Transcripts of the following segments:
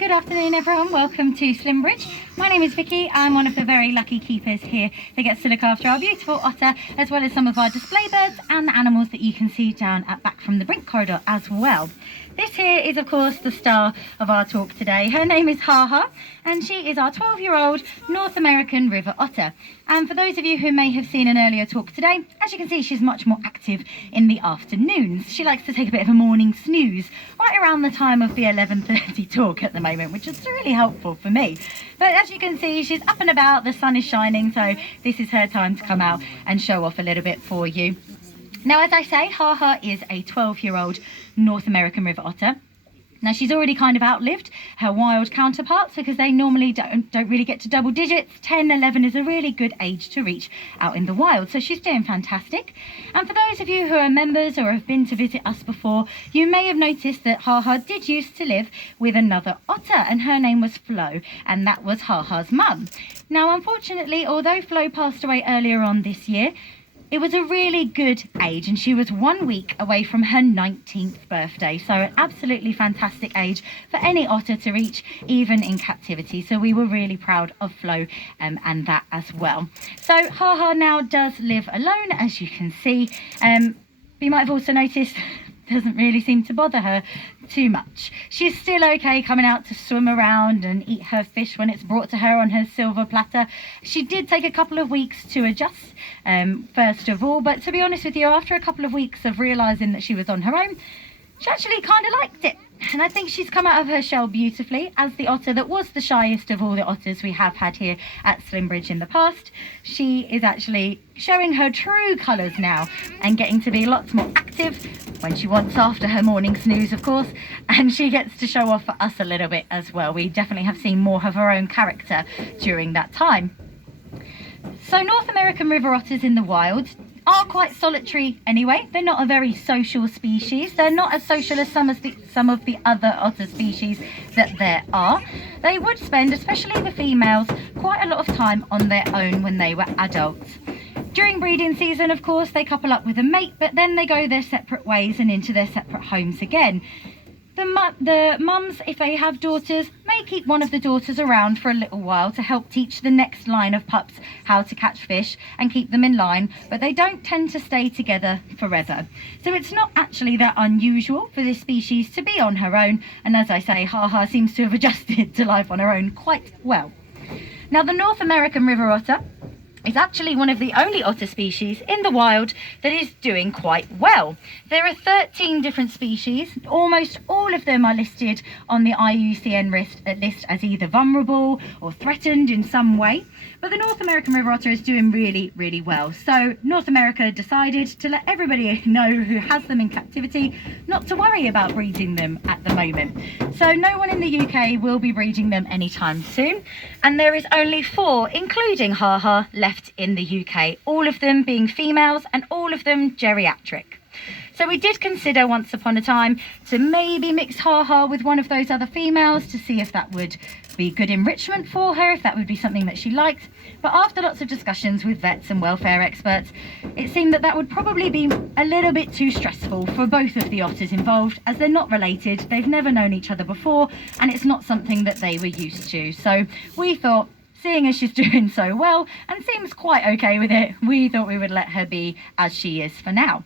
Good afternoon everyone, welcome to Slimbridge. My name is Vicky, I'm one of the very lucky keepers here that gets to look after our beautiful otter as well as some of our display birds and the animals that you can see down at back from the brink corridor as well. This here is of course the star of our talk today. Her name is Haha and she is our 12-year-old North American river otter. And for those of you who may have seen an earlier talk today, as you can see she's much more active in the afternoons. She likes to take a bit of a morning snooze right around the time of the 11:30 talk at the moment, which is really helpful for me. But as you can see, she's up and about, the sun is shining, so this is her time to come out and show off a little bit for you. Now, as I say, Haha is a 12-year-old North American river otter. Now, she's already kind of outlived her wild counterparts because they normally don't really get to double digits. 10, 11 is a really good age to reach out in the wild, so she's doing fantastic. And for those of you who are members or have been to visit us before, you may have noticed that Haha did used to live with another otter, and her name was Flo, and that was Haha's mum. Now, unfortunately, although Flo passed away earlier on this year, it was a really good age and she was 1 week away from her 19th birthday. So an absolutely fantastic age for any otter to reach, even in captivity. So we were really proud of Flo and that as well. So Haha now does live alone, as you can see. You might have also noticed doesn't really seem to bother her too much. She's still okay coming out to swim around and eat her fish when it's brought to her on her silver platter. She did take a couple of weeks to adjust, first of all, but to be honest with you, after a couple of weeks of realising that she was on her own, she actually kind of liked it. And I think she's come out of her shell beautifully as the otter that was the shyest of all the otters we have had here at Slimbridge in the past. She is actually showing her true colours now and getting to be lots more active when she wants after her morning snooze, of course, and she gets to show off for us a little bit as well. We definitely have seen more of her own character during that time. So North American river otters in the wild are quite solitary anyway. They're not a very social species. They're not as social as some of the other otter species that there are. They would spend, especially the females, quite a lot of time on their own when they were adults. During breeding season, of course, they couple up with a mate, but then they go their separate ways and into their separate homes again. The mums, if they have daughters, may keep one of the daughters around for a little while to help teach the next line of pups how to catch fish and keep them in line, but they don't tend to stay together forever. So it's not actually that unusual for this species to be on her own, and as I say, Haha seems to have adjusted to life on her own quite well. Now, the North American river otter is actually one of the only otter species in the wild that is doing quite well. There are 13 different species. Almost all of them are listed on the IUCN list as either vulnerable or threatened in some way. But the North American river otter is doing really, really well. So North America decided to let everybody know who has them in captivity not to worry about breeding them at the moment. So no one in the UK will be breeding them anytime soon. And there is only 4, including Haha, left in the UK, all of them being females and all of them geriatric. So we did consider once upon a time to maybe mix Haha with one of those other females to see if that would be good enrichment for her, if that would be something that she liked. But after lots of discussions with vets and welfare experts, it seemed that that would probably be a little bit too stressful for both of the otters involved, as they're not related, they've never known each other before, and it's not something that they were used to. So we thought, seeing as she's doing so well and seems quite okay with it, we thought we would let her be as she is for now.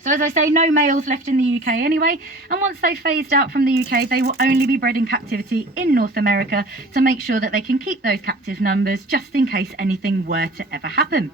So as I say, no males left in the UK anyway, and once they've phased out from the UK, they will only be bred in captivity in North America to make sure that they can keep those captive numbers just in case anything were to ever happen.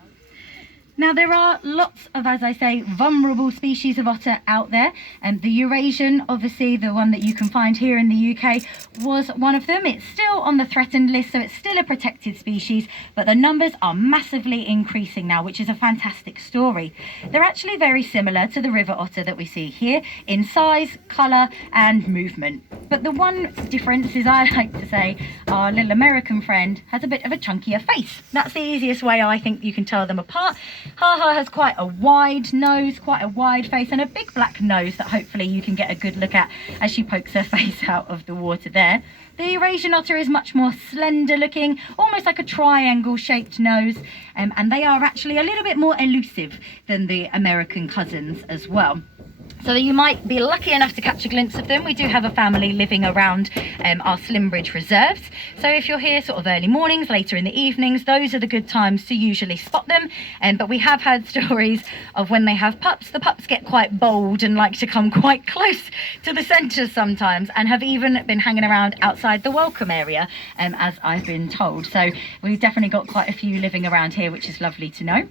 Now, there are lots of, as I say, vulnerable species of otter out there, and the Eurasian, obviously the one that you can find here in the UK, was one of them. It's still on the threatened list, so it's still a protected species, but the numbers are massively increasing now, which is a fantastic story. They're actually very similar to the river otter that we see here in size, colour and movement. But the one difference is, I like to say, our little American friend has a bit of a chunkier face. That's the easiest way I think you can tell them apart. Haha has quite a wide nose, quite a wide face, and a big black nose that hopefully you can get a good look at as she pokes her face out of the water there. The Eurasian otter is much more slender looking, almost like a triangle shaped nose, and they are actually a little bit more elusive than the American cousins as well. so that you might be lucky enough to catch a glimpse of them. We do have a family living around our Slimbridge reserves, so if you're here sort of early mornings, later in the evenings, those are the good times to usually spot them. But we have had stories of when they have pups, the pups get quite bold and like to come quite close to the centre sometimes, and have even been hanging around outside the welcome area, as I've been told. So we've definitely got quite a few living around here, which is lovely to know.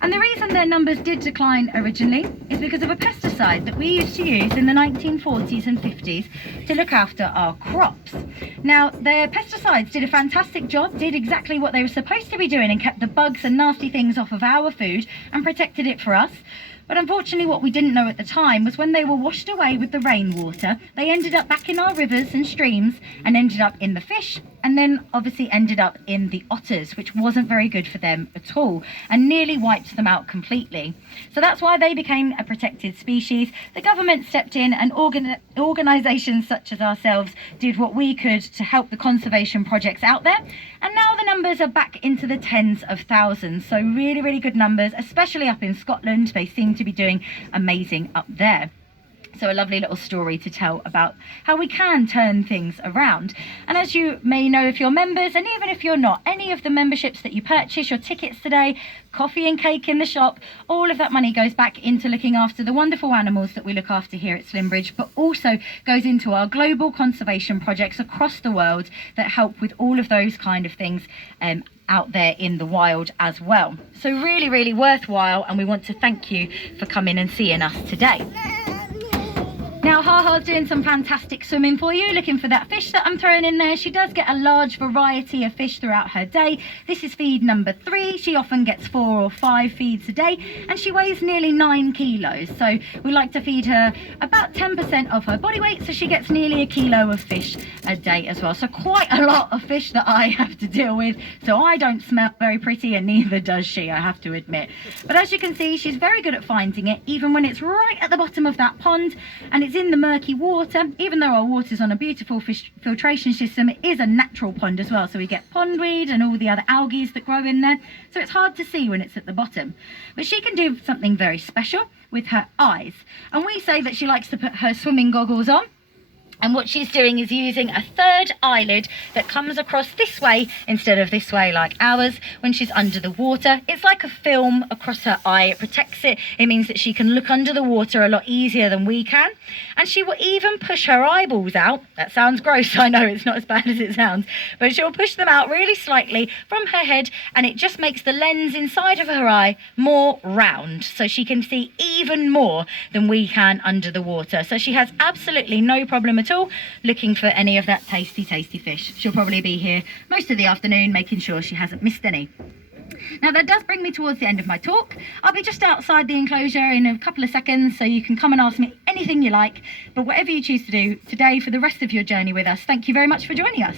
And the reason their numbers did decline originally is because of a pesticide that we used to use in the 1940s and 50s to look after our crops. Now, their pesticides did a fantastic job, did exactly what they were supposed to be doing, and kept the bugs and nasty things off of our food and protected it for us. But unfortunately, what we didn't know at the time was when they were washed away with the rainwater, they ended up back in our rivers and streams and ended up in the fish, and then obviously ended up in the otters, which wasn't very good for them at all, and nearly wiped them out completely. So that's why they became a protected species. The government stepped in, and organisations such as ourselves did what we could to help the conservation projects out there, and now the numbers are back into the tens of thousands. So really, really good numbers, especially up in Scotland. They seem to be doing amazing up there. So a lovely little story to tell about how we can turn things around. And as you may know, if you're members, and even if you're not, any of the memberships that you purchase, your tickets today, coffee and cake in the shop, all of that money goes back into looking after the wonderful animals that we look after here at Slimbridge, but also goes into our global conservation projects across the world that help with all of those kind of things out there in the wild as well. So really, really worthwhile, and we want to thank you for coming and seeing us today. Now, Haha's doing some fantastic swimming for you, looking for that fish that I'm throwing in there. She does get a large variety of fish throughout her day. This is feed number 3. She often gets 4 or 5 feeds a day, and she weighs nearly 9 kilos. So we like to feed her about 10% of her body weight, so she gets nearly 1 kilo of fish a day as well. So quite a lot of fish that I have to deal with. So I don't smell very pretty, and neither does she, I have to admit. But as you can see, she's very good at finding it, even when it's right at the bottom of that pond, and it's in the murky water. Even though our water's on a beautiful fish filtration system, it is a natural pond as well, so we get pondweed and all the other algae that grow in there, so it's hard to see when it's at the bottom. But she can do something very special with her eyes, and we say that she likes to put her swimming goggles on, and what she's doing is using a third eyelid that comes across this way instead of this way like ours when she's under the water. It's like a film across her eye. It protects it. It means that she can look under the water a lot easier than we can. And she will even push her eyeballs out. That sounds gross, I know, it's not as bad as it sounds. But she'll push them out really slightly from her head, and it just makes the lens inside of her eye more round, so she can see even more than we can under the water. So she has absolutely no problem at all looking for any of that tasty fish. She'll probably be here most of the afternoon making sure she hasn't missed any. Now that does bring me towards the end of my talk. I'll be just outside the enclosure in a couple of seconds, so you can come and ask me anything you like. But whatever you choose to do today for the rest of your journey with us, thank you very much for joining us.